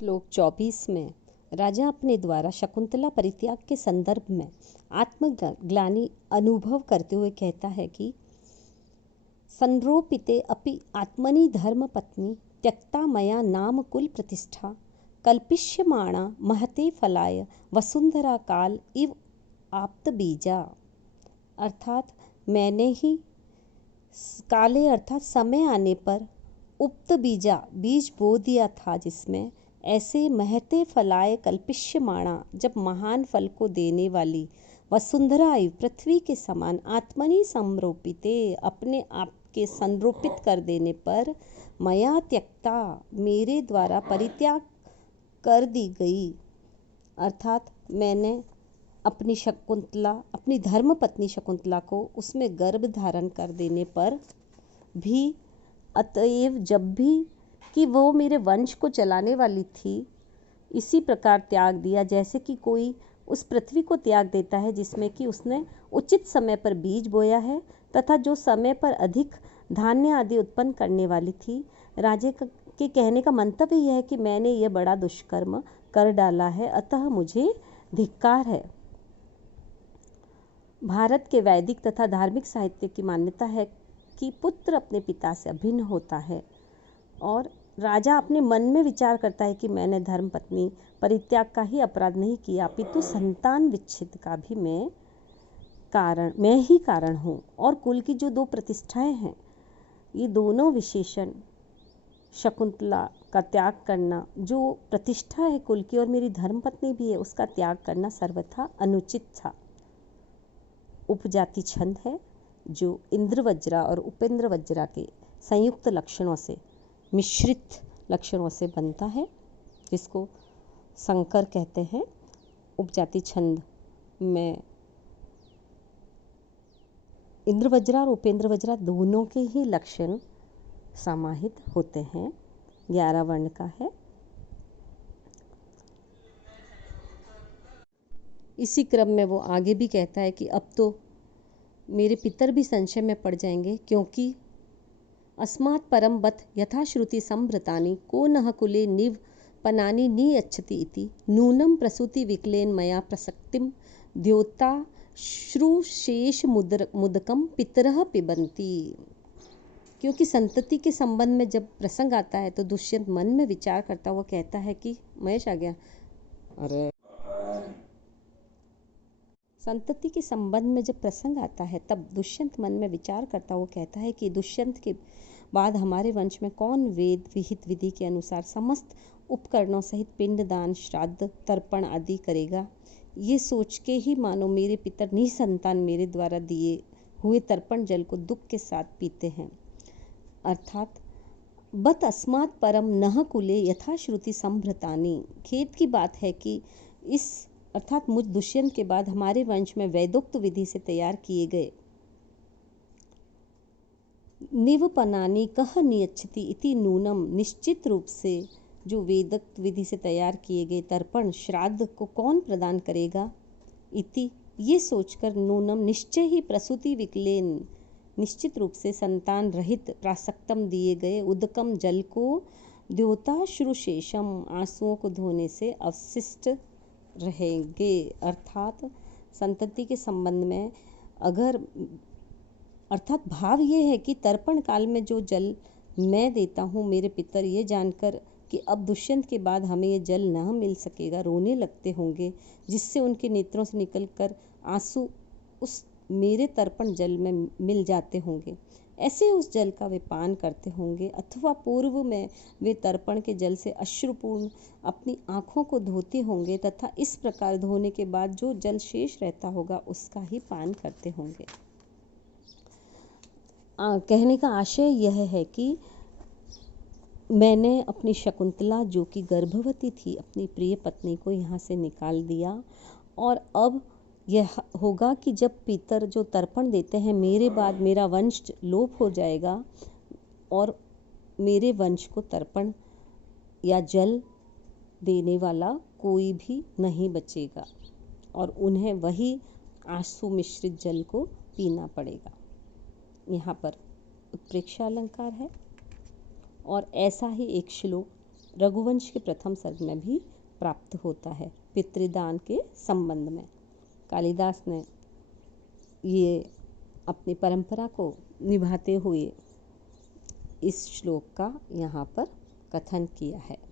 श्लोक 24 में राजा अपने द्वारा शकुंतला परित्याग के संदर्भ में आत्मग्लानि अनुभव करते हुए कहता है कि संरोपिते अपि आत्मनि धर्म पत्नी त्यक्ता मया नाम कुल प्रतिष्ठा कल्पिष्यमाणा महते फलाय वसुंधरा काल इव आप्त बीजा। अर्थात मैंने ही काले अर्थात समय आने पर उक्त बीजा बीज बो दिया था, जिसमें ऐसे महते फलाए कल्पिष्यमाणा जब महान फल को देने वाली वसुंधरा पृथ्वी के समान आत्मनि संरोपिते अपने आप के संरोपित कर देने पर मया त्यक्ता मेरे द्वारा परित्याग कर दी गई। अर्थात मैंने अपनी शकुंतला अपनी धर्म पत्नी शकुंतला को उसमें गर्भ धारण कर देने पर भी अतएव जब भी कि वो मेरे वंश को चलाने वाली थी, इसी प्रकार त्याग दिया जैसे कि कोई उस पृथ्वी को त्याग देता है जिसमें कि उसने उचित समय पर बीज बोया है तथा जो समय पर अधिक धान्य आदि उत्पन्न करने वाली थी। राजे के कहने का मंतव्य यह है कि मैंने यह बड़ा दुष्कर्म कर डाला है, अतः मुझे धिक्कार है। भारत के वैदिक तथा धार्मिक साहित्य की मान्यता है कि पुत्र अपने पिता से अभिन्न होता है और राजा अपने मन में विचार करता है कि मैंने धर्म पत्नी परित्याग का ही अपराध नहीं किया, अपितु संतान विच्छेद का भी मैं ही कारण हूँ। और कुल की जो दो प्रतिष्ठाएं हैं, ये दोनों विशेषण शकुंतला का त्याग करना, जो प्रतिष्ठा है कुल की और मेरी धर्मपत्नी भी है, उसका त्याग करना सर्वथा अनुचित था। उपजाति छंद है जो इंद्रवज्रा और उपेंद्र वज्रा के संयुक्त लक्षणों से मिश्रित लक्षणों से बनता है, जिसको संकर कहते हैं। उपजाति छंद में इंद्रवज्रा और उपेंद्र वज्रा दोनों के ही लक्षण समाहित होते हैं। 11 वर्ण का है। इसी क्रम में वो आगे भी कहता है कि अब तो मेरे पितर भी संशय में पड़ जाएंगे, क्योंकि अस्मात् परम बत यथाश्रुति संभृतानि को नः कुले निव पनानि नियच्छति इति नूनं प्रसूति विकलेन मया प्रसक्तिम द्योता श्रुशेष मुदकम पितरः पिबन्ति। क्योंकि संतति के संबंध में जब प्रसंग आता है तो दुष्यंत मन में विचार करता हुआ कहता है कि महेश आ गया। अरे संतति के संबंध में जब प्रसंग आता है तब दुष्यंत मन में विचार करता हुआ कहता है कि दुष्यंत के बाद हमारे वंश में कौन वेद विहित विधि के अनुसार समस्त उपकरणों सहित पिंडदान, श्राद्ध, तर्पण आदि करेगा। ये सोच के ही मानो मेरे पितर निसंतान मेरे द्वारा दिए हुए तर्पण जल को दुख के साथ पीते हैं। अर्थात बत अस्मात् परम नः कुले यथाश्रुति संभृतानि। खेद की बात है कि इस अर्थात मुझ दुष्यंत के बाद हमारे वंश में वैदोक्त विधि से तैयार किए गए निवपनानि कह नियच्छति इति नूनम, निश्चित रूप से जो वेदोक्त विधि से तैयार किए गए तर्पण श्राद्ध को कौन प्रदान करेगा। इति ये सोचकर नूनम निश्चय ही प्रसूति विकलेन, निश्चित रूप से संतान रहित प्रासक्तम दिए गए उदकम जल को द्योता श्रुशेषम, आंसुओं को धोने से अवशिष्ट रहेंगे। अर्थात संतति के संबंध में अर्थात भाव ये है कि तर्पण काल में जो जल मैं देता हूँ, मेरे पितर ये जानकर कि अब दुष्यंत के बाद हमें ये जल न मिल सकेगा, रोने लगते होंगे, जिससे उनके नेत्रों से निकलकर आंसू उस मेरे तर्पण जल में मिल जाते होंगे। ऐसे उस जल का वे पान करते होंगे, अथवा पूर्व में वे तर्पण के जल से अश्रुपूर्ण अपनी आँखों को धोते होंगे तथा इस प्रकार धोने के बाद जो जल शेष रहता होगा उसका ही पान करते होंगे। कहने का आशय यह है कि मैंने अपनी शकुंतला जो कि गर्भवती थी, अपनी प्रिय पत्नी को यहाँ से निकाल दिया और अब यह होगा कि जब पितर जो तर्पण देते हैं, मेरे बाद मेरा वंश लोप हो जाएगा और मेरे वंश को तर्पण या जल देने वाला कोई भी नहीं बचेगा और उन्हें वही आंसू मिश्रित जल को पीना पड़ेगा। यहाँ पर उत्प्रेक्षा अलंकार है और ऐसा ही एक श्लोक रघुवंश के प्रथम सर्ग में भी प्राप्त होता है पितृदान के संबंध में। कालिदास ने ये अपनी परंपरा को निभाते हुए इस श्लोक का यहाँ पर कथन किया है।